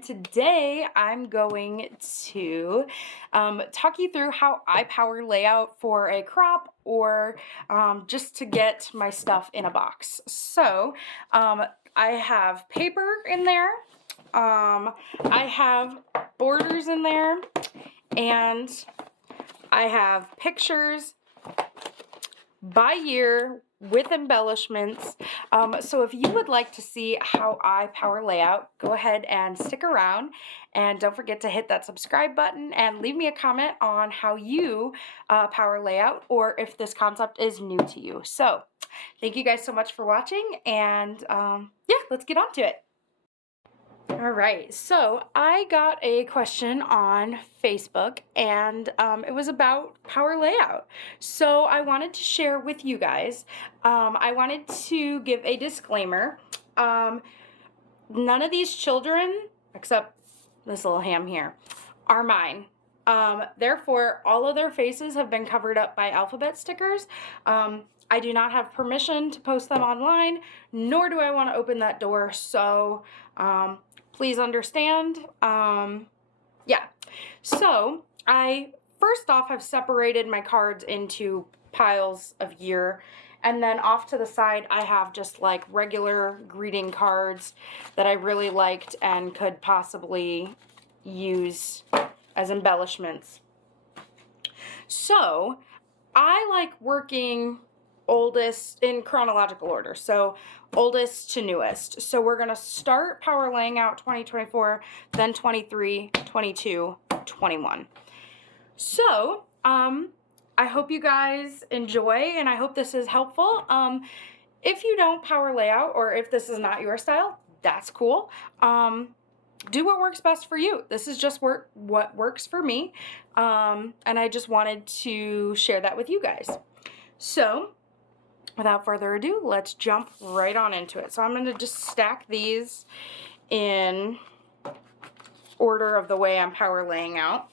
and today I'm going to talk you through how I power layout for a crop or just to get my stuff in a box. So I have paper in there, I have borders in there, and I have pictures by year with embellishments. So if you would like to see how I power layout, go ahead and stick around, and don't forget to hit that subscribe button and leave me a comment on how you power layout, or if this concept is new to you. So thank you guys so much for watching, and yeah, let's get on to it. All right, so I got a question on Facebook, and it was about power layout. So I wanted to share with you guys. I wanted to give a disclaimer. None of these children, except this little ham here, are mine. Therefore, all of their faces have been covered up by alphabet stickers. I do not have permission to post them online, nor do I want to open that door, so please understand. Yeah, so I first off have separated my cards into piles of year, and then off to the side I have just like regular greeting cards that I really liked and could possibly use as embellishments. So I like working oldest in chronological order, so oldest to newest. So we're gonna start power laying out 2024, then 23, 22, 21. So I hope you guys enjoy, and I hope this is helpful. If you don't power layout, or if this is not your style, that's cool. Do what works best for you. This is just what works for me, and I just wanted to share that with you guys. So without further ado, let's jump right on into it. So I'm going to just stack these in order of the way I'm power laying out.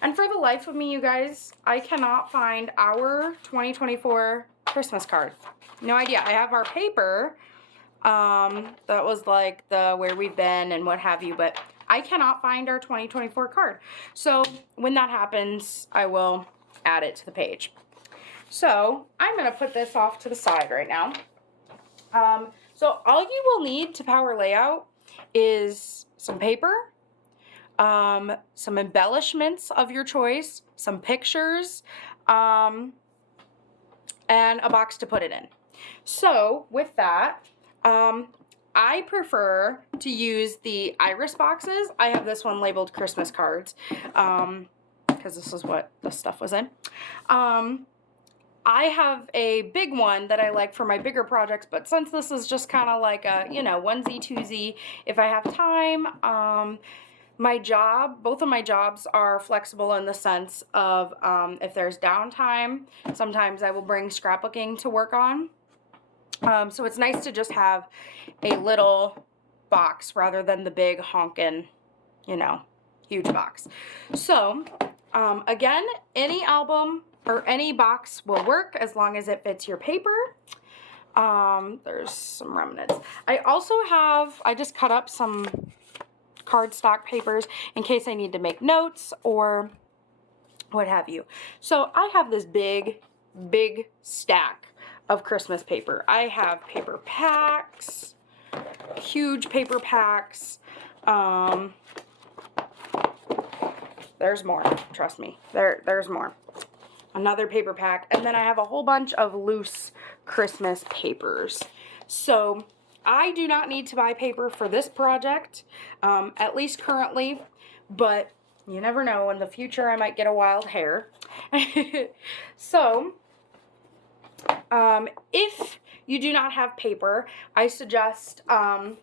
And for the life of me, you guys, I cannot find our 2024 Christmas card. No idea. I have our paper, that was like the where we've been and what have you, but I cannot find our 2024 card. So when that happens, I will add it to the page. So I'm going to put this off to the side right now. So all you will need to power layout is some paper, some embellishments of your choice, some pictures, and a box to put it in. So with that, I prefer to use the Iris boxes. I have this one labeled Christmas cards, because this is what the stuff was in. I have a big one that I like for my bigger projects, but since this is just kind of like a, you know, onesie, twosie, if I have time, both of my jobs are flexible in the sense of if there's downtime, sometimes I will bring scrapbooking to work on. So it's nice to just have a little box rather than the big honkin', you know, huge box. So again, any album or any box will work as long as it fits your paper. There's some remnants. I just cut up some cardstock papers in case I need to make notes or what have you. So I have this big stack of Christmas paper. I have paper packs, huge paper packs. There's more, trust me. There's more. Another paper pack, and then I have a whole bunch of loose Christmas papers. So I do not need to buy paper for this project, at least currently, but you never know, in the future I might get a wild hair. So if you do not have paper, I suggest Hobby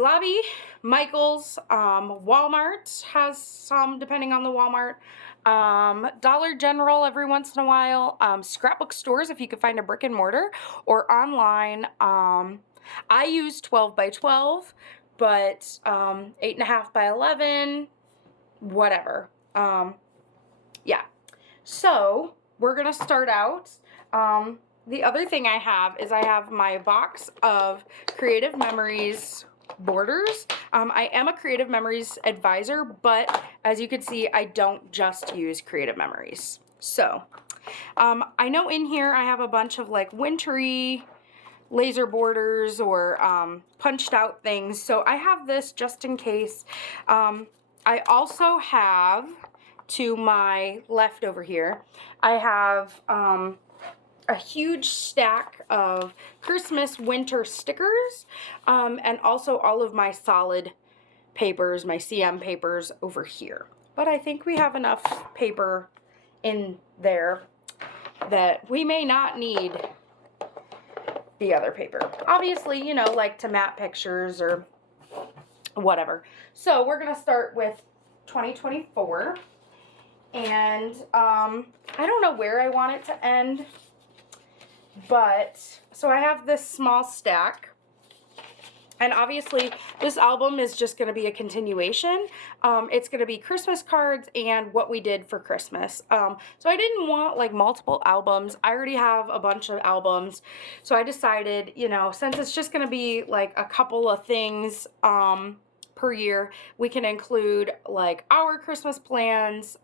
Lobby, Michael's, Walmart has some, depending on the Walmart, Dollar General every once in a while, scrapbook stores if you can find a brick and mortar, or online. I use 12 by 12, but 8.5 by 11, whatever. Yeah, so we're gonna start out. The other thing I have is I have my box of Creative Memories borders. I am a Creative Memories advisor, but as you can see, I don't just use Creative Memories. So I know in here I have a bunch of like wintry laser borders or punched out things, so I have this just in case. I also have, to my left over here, I have a huge stack of Christmas winter stickers, and also all of my solid papers, my CM papers over here. But I think we have enough paper in there that we may not need the other paper. Obviously, you know, like to map pictures or whatever. So we're gonna start with 2024, and I don't know where I want it to end, but so I have this small stack, and obviously this album is just going to be a continuation. It's going to be Christmas cards and what we did for Christmas. So I didn't want like multiple albums. I already have a bunch of albums, so I decided, you know, since it's just going to be like a couple of things per year, we can include like our Christmas plans,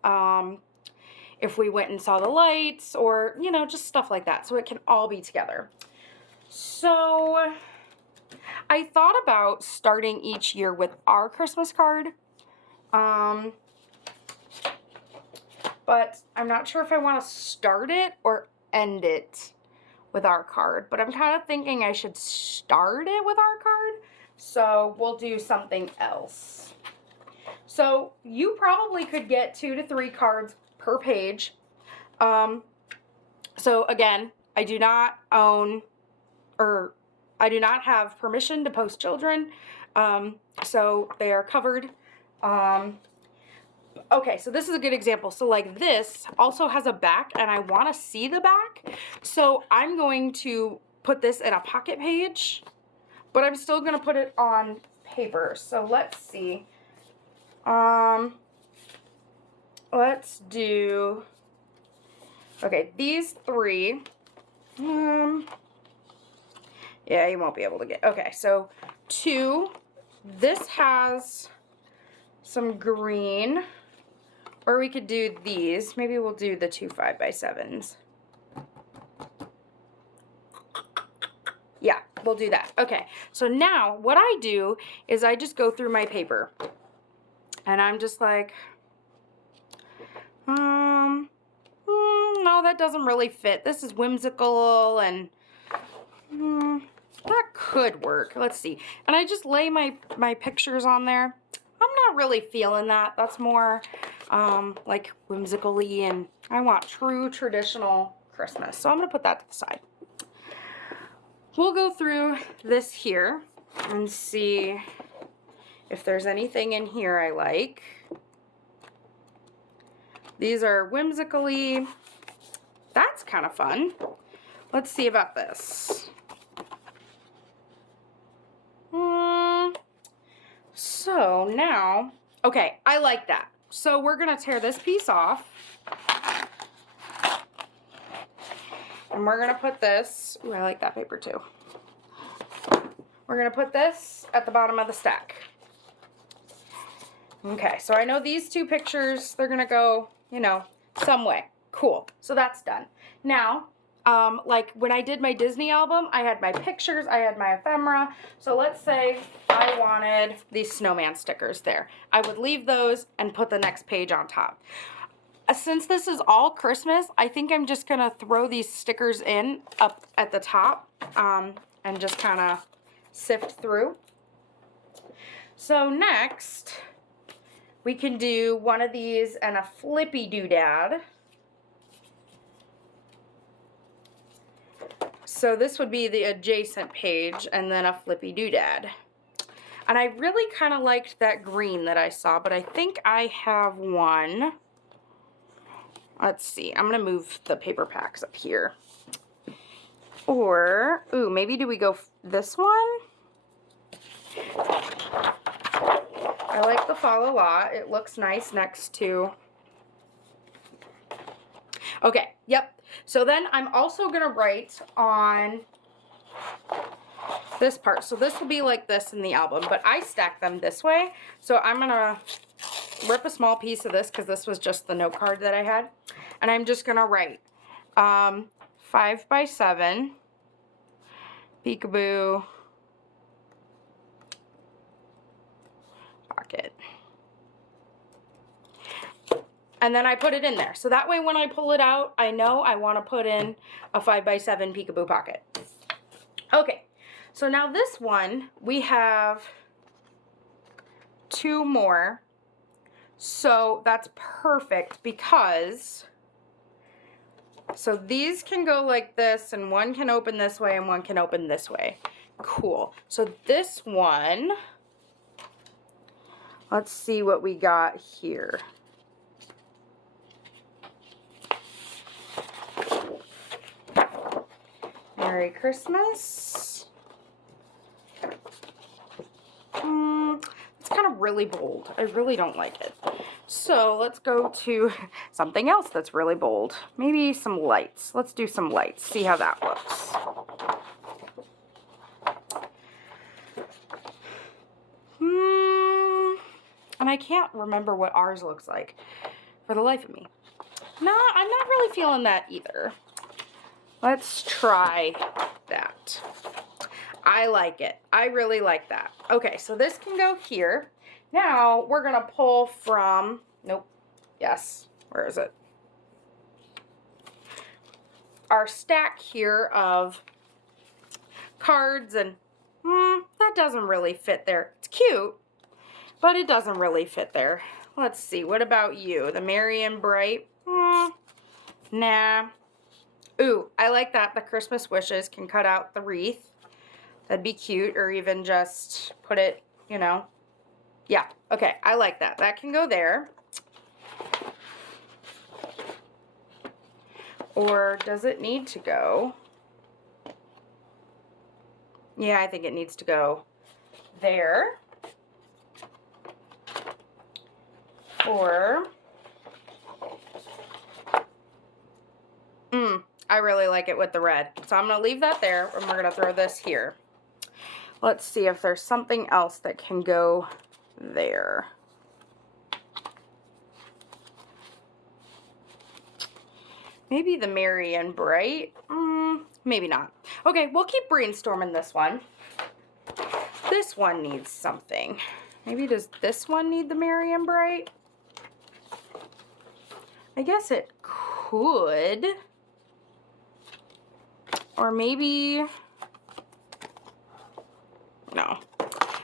if we went and saw the lights, or, you know, just stuff like that, so it can all be together. So I thought about starting each year with our Christmas card, but I'm not sure if I want to start it or end it with our card, but I'm kind of thinking I should start it with our card, so we'll do something else. So you probably could get 2 to 3 cards per page. So again, I do not own, or I do not have permission to post children, so they are covered. Okay, so this is a good example. So like this also has a back, and I want to see the back, so I'm going to put this in a pocket page, but I'm still going to put it on paper. So let's see. Let's do, okay, these 3, yeah, you won't be able to get, okay, so 2, this has some green, or we could do these. Maybe we'll do the 2 5x7s. Yeah, we'll do that. Okay, so now what I do is I just go through my paper, and I'm just like, no, that doesn't really fit. This is whimsical, and that could work. Let's see. And I just lay my pictures on there. I'm not really feeling that. That's more like whimsically, and I want true traditional Christmas. So I'm going to put that to the side. We'll go through this here and see if there's anything in here I like. These are whimsically. That's kind of fun. Let's see about this. So now, okay, I like that. So we're going to tear this piece off. And we're going to put this, ooh, I like that paper too. We're going to put this at the bottom of the stack. Okay, so I know these 2 pictures, they're going to go, you know, some way. Cool. So that's done. Now, like when I did my Disney album, I had my pictures, I had my ephemera. So let's say I wanted these snowman stickers there. I would leave those and put the next page on top. Since this is all Christmas, I think I'm just going to throw these stickers in up at the top, and just kind of sift through. So next, we can do one of these and a flippy doodad. So this would be the adjacent page, and then a flippy doodad. And I really kind of liked that green that I saw, but I think I have one. Let's see. I'm going to move the paper packs up here. Or, ooh, maybe do we go this one? I like the fall a lot. It looks nice next to. Okay, yep. So then I'm also going to write on this part. So this will be like this in the album, but I stack them this way. So I'm gonna rip a small piece of this because this was just the note card that I had. And I'm just gonna write 5x7 peekaboo pocket. And then I put it in there. So that way when I pull it out, I know I want to put in a 5x7 peekaboo pocket. Okay, so now this one, we have 2 more. So that's perfect because, so these can go like this and one can open this way and one can open this way. Cool. So this one, let's see what we got here. Merry Christmas. It's kind of really bold. I really don't like it. So let's go to something else that's really bold. Maybe some lights. Let's do some lights. See how that looks. And I can't remember what ours looks like for the life of me. No, I'm not really feeling that either. Let's try that. I like it. I really like that. Okay, so this can go here. Now we're gonna pull from, nope, yes, where is it? Our stack here of cards, and that doesn't really fit there. It's cute, but it doesn't really fit there. Let's see, what about you? The Merry and Bright? Nah. Ooh, I like that. The Christmas wishes can cut out the wreath. That'd be cute, or even just put it, you know. Yeah, okay, I like that. That can go there. Or does it need to go? Yeah, I think it needs to go there. Or, I really like it with the red. So I'm gonna leave that there, and we're gonna throw this here. Let's see if there's something else that can go there. Maybe the Merry and Bright. Maybe not. Okay, we'll keep brainstorming this one. This one needs something. Maybe does this one need the Merry and Bright? I guess it could. Or maybe, no.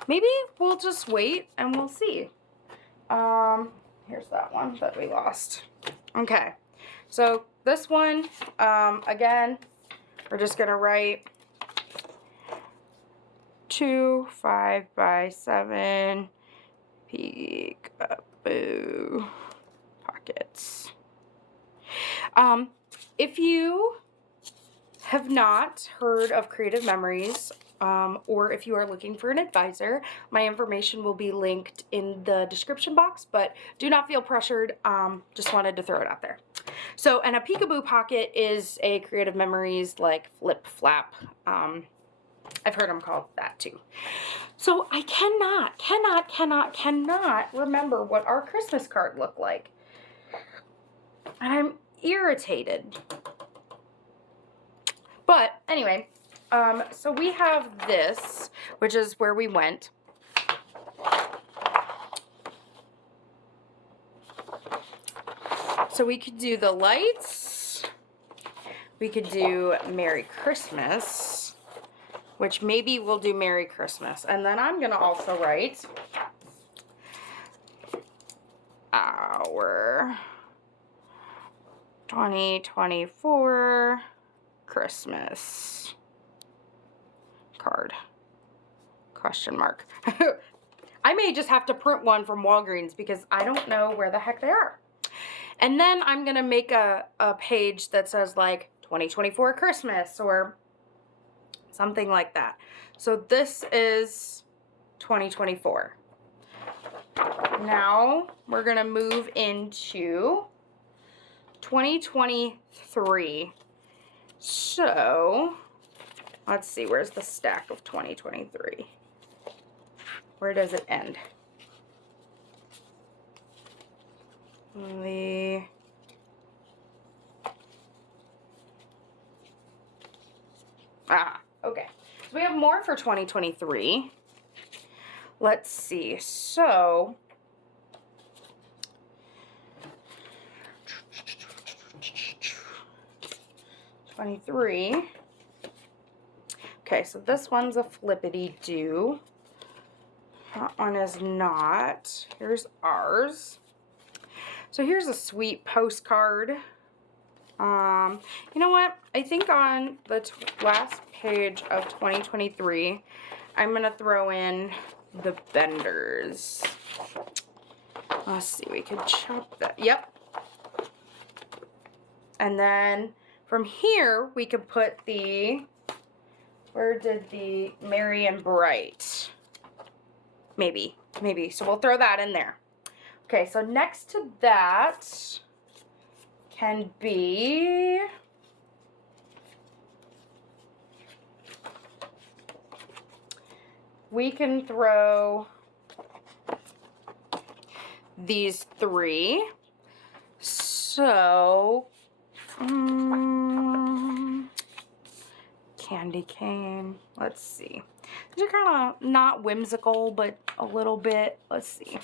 Maybe we'll just wait and we'll see. Here's that one that we lost. Okay, so this one, again, we're just gonna write 2 5x7 peekaboo pockets. If you have not heard of Creative Memories, or if you are looking for an advisor, my information will be linked in the description box, but do not feel pressured. Just wanted to throw it out there. So, and a peekaboo pocket is a Creative Memories like flip flap. I've heard them called that too. So I cannot remember what our Christmas card looked like. And I'm irritated. But anyway, so we have this, which is where we went. So we could do the lights. We could do Merry Christmas, which maybe we'll do Merry Christmas. And then I'm going to also write our 2024 Christmas card, question mark. I may just have to print one from Walgreens because I don't know where the heck they are. And then I'm going to make a page that says like 2024 Christmas or something like that. So this is 2024. Now we're going to move into 2023. So let's see, where's the stack of 2023? Where does it end? Okay. So we have more for 2023. Let's see. So, '23. Okay, so this one's a flippity-do. That one is not. Here's ours. So here's a sweet postcard. You know what? I think on the last page of 2023, I'm going to throw in the benders. Let's see, we can chop that. Yep. And then from here, we could put the, where did the Merry and Bright? Maybe. So we'll throw that in there. Okay, so next to that can be, we can throw these three. So, candy cane. Let's see. These are kind of not whimsical, but a little bit. Let's see.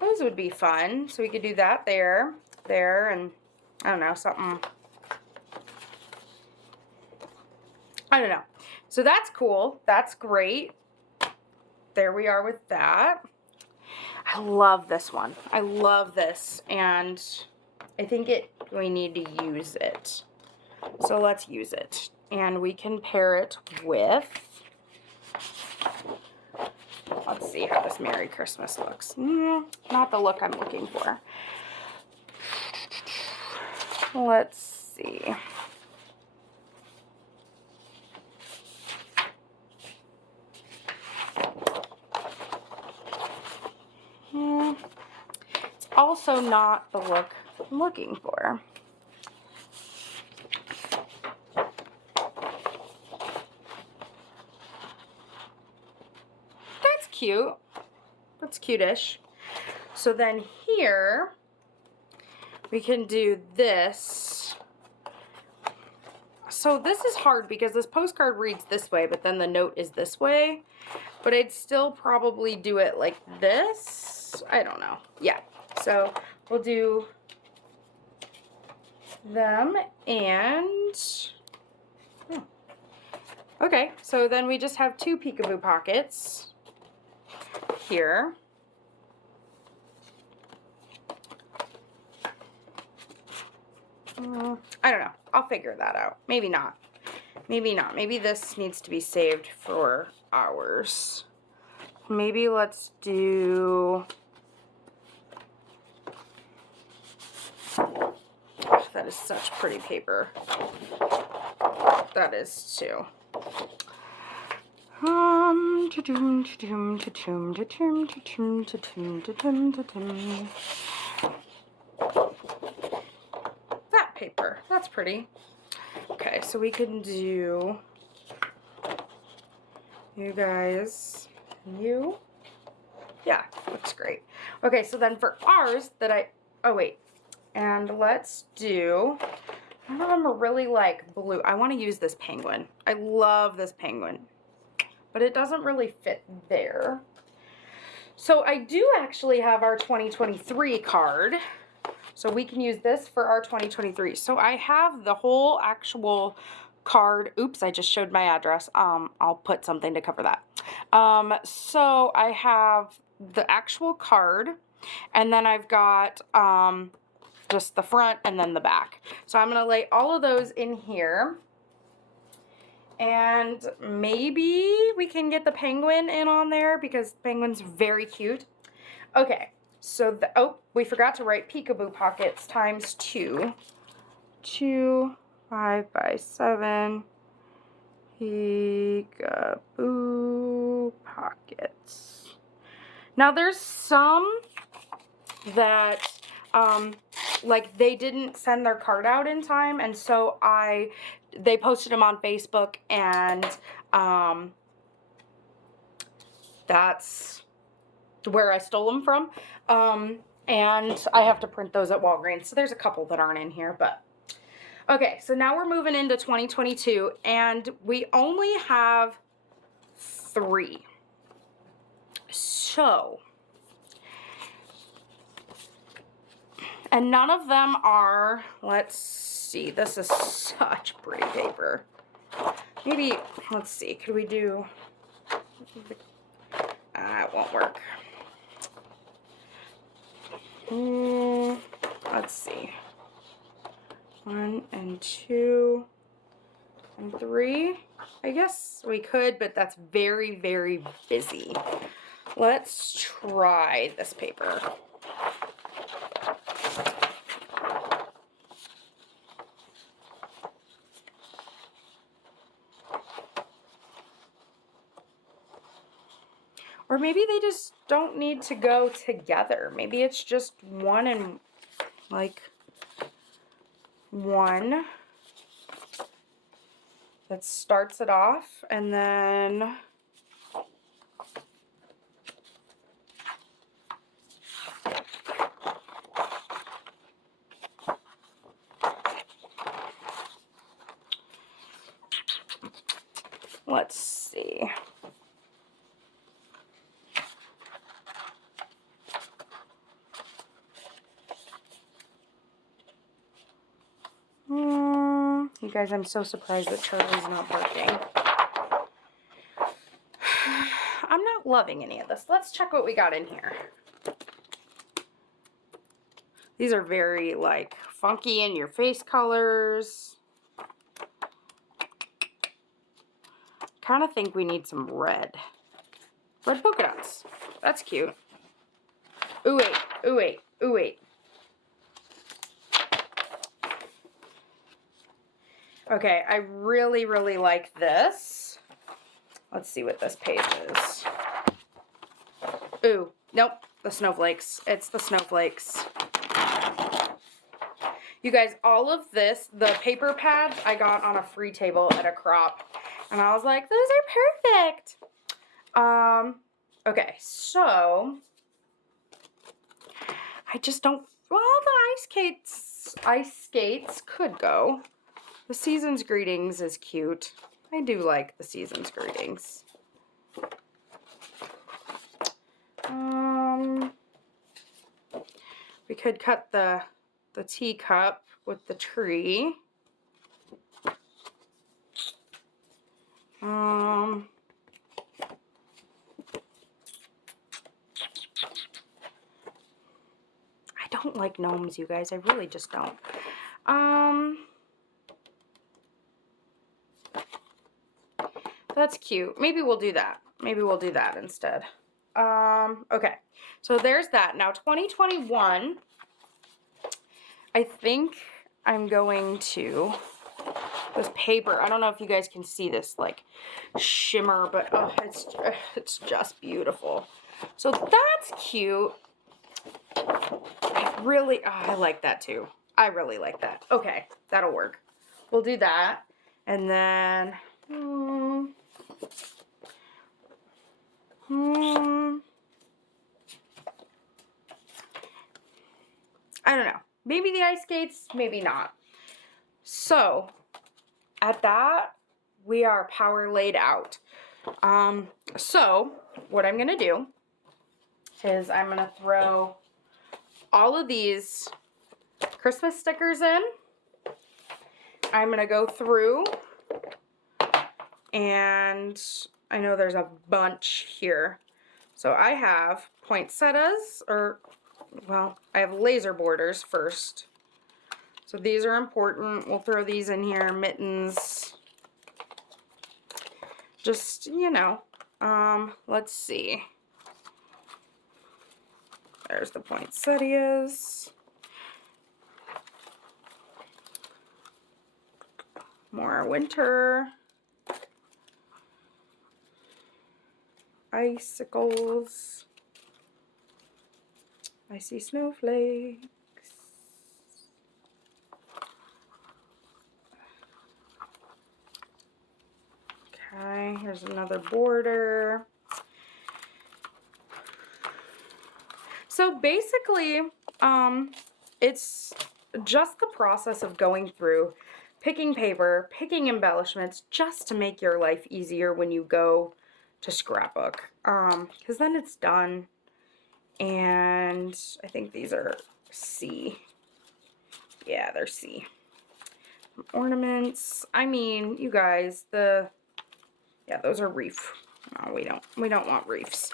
Those would be fun. So we could do that there, and I don't know, something. I don't know. So that's cool. That's great. There we are with that. I love this one. I love this, and I think we need to use it. So let's use it. And we can pair it with, let's see how this Merry Christmas looks. Not the look I'm looking for. Let's see. It's also not the look I'm looking for. That's cute. That's cute-ish. So then here, we can do this. So this is hard because this postcard reads this way, but then the note is this way. But I'd still probably do it like this. I don't know. Yeah. So we'll do them and... Okay, so then we just have two peekaboo pockets here. I don't know. I'll figure that out. Maybe not. Maybe not. Maybe this needs to be saved for ours. Maybe let's do... Oh, that is such pretty paper. That is too. That paper. That's pretty. Okay, so we can do you guys, you. Yeah, looks great. Okay, so then for ours oh wait, and let's do, I don't remember really like blue. I want to use this penguin. I love this penguin, but it doesn't really fit there. So I do actually have our 2023 card. So we can use this for our 2023. So I have the whole actual card. Oops, I just showed my address. I'll put something to cover that. So I have the actual card, and then I've got just the front and then the back. So I'm going to lay all of those in here. And maybe we can get the penguin in on there because the penguin's very cute. Okay. So, oh, we forgot to write peekaboo pockets times 2. 2, 5 by 7 peekaboo pockets. Now, there's some that like they didn't send their card out in time, and so they posted them on Facebook, and that's where I stole them from. And I have to print those at Walgreens, so there's a couple that aren't in here, but okay, so now we're moving into 2022, and we only have 3. So, and none of them are, let's see, this is such pretty paper. Maybe, let's see, could we do, it won't work. Let's see. 1 and 2 and 3. I guess we could, but that's very, very busy. Let's try this paper. Or maybe they just don't need to go together. Maybe it's just one and like one that starts it off, and then let's see. You guys, I'm so surprised that Charlie's not barking. I'm not loving any of this. Let's check what we got in here. These are very, like, funky in your face colors. Kind of think we need some red. Red polka dots. That's cute. Ooh, wait. Ooh, wait. Ooh, wait. Okay, I really, really like this. Let's see what this page is. Ooh, nope, the snowflakes. It's the snowflakes. You guys, all of this, the paper pads I got on a free table at a crop. And I was like, those are perfect. Okay, so I just don't, well, the ice skates could go. The Season's Greetings is cute. I do like the Season's Greetings. We could cut the teacup with the tree. I don't like gnomes, you guys. I really just don't. That's cute. Maybe we'll do that. Maybe we'll do that instead. Okay. So there's that. Now 2021, I think I'm going to, this paper, I don't know if you guys can see this like shimmer, but oh, it's just beautiful. So that's cute. I like that too. I really like that. Okay, that'll work. We'll do that. And then, I don't know. Maybe the ice skates, maybe not. So, at that, we are power laid out. So, what I'm going to do is I'm going to throw all of these Christmas stickers in. I'm going to go through, and I know there's a bunch here. So I have poinsettias, well, I have laser borders first. So these are important. We'll throw these in here. Mittens. Just, you know, let's see. There's the poinsettias. More winter. Icicles. I see snowflakes. Okay, here's another border. So basically, it's just the process of going through, picking paper, picking embellishments, just to make your life easier when you go to scrapbook. Because then it's done. And I think these are C. Yeah, they're C. Ornaments. I mean, you guys, yeah, those are reef. No, we don't want reefs.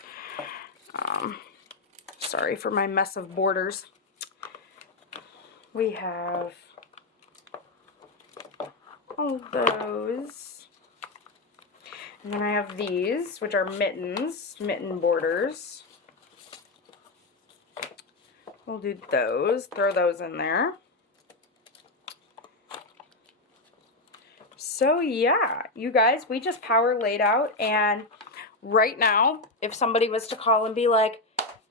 Sorry for my mess of borders. We have all of those. And then I have these, which are mittens, mitten borders. We'll do those, throw those in there. So yeah, you guys, we just power laid out, and right now, if somebody was to call and be like,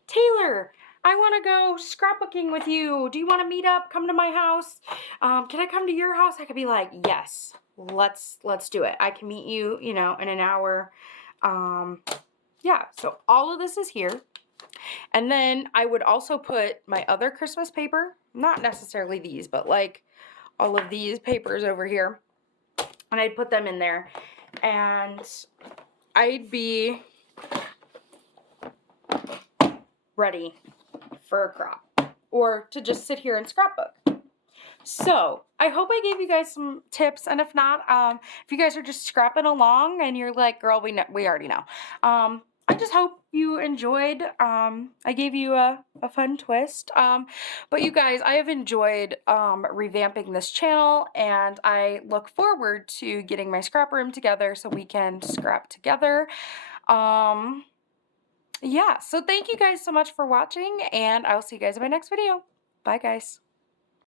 Taylor, I want to go scrapbooking with you. Do you want to meet up? Come to my house. Can I come to your house? I could be like, yes, let's do it. I can meet you, you know, in an hour. Yeah, so all of this is here. And then I would also put my other Christmas paper, not necessarily these, but like all of these papers over here. And I'd put them in there. And I'd be ready for a crop or to just sit here and scrapbook. So I hope I gave you guys some tips, and if not, if you guys are just scrapping along and you're like, girl, we already know. I just hope you enjoyed. I gave you a fun twist. But you guys, I have enjoyed revamping this channel, and I look forward to getting my scrap room together so we can scrap together. Yeah, so thank you guys so much for watching, and I'll see you guys in my next video. Bye, guys.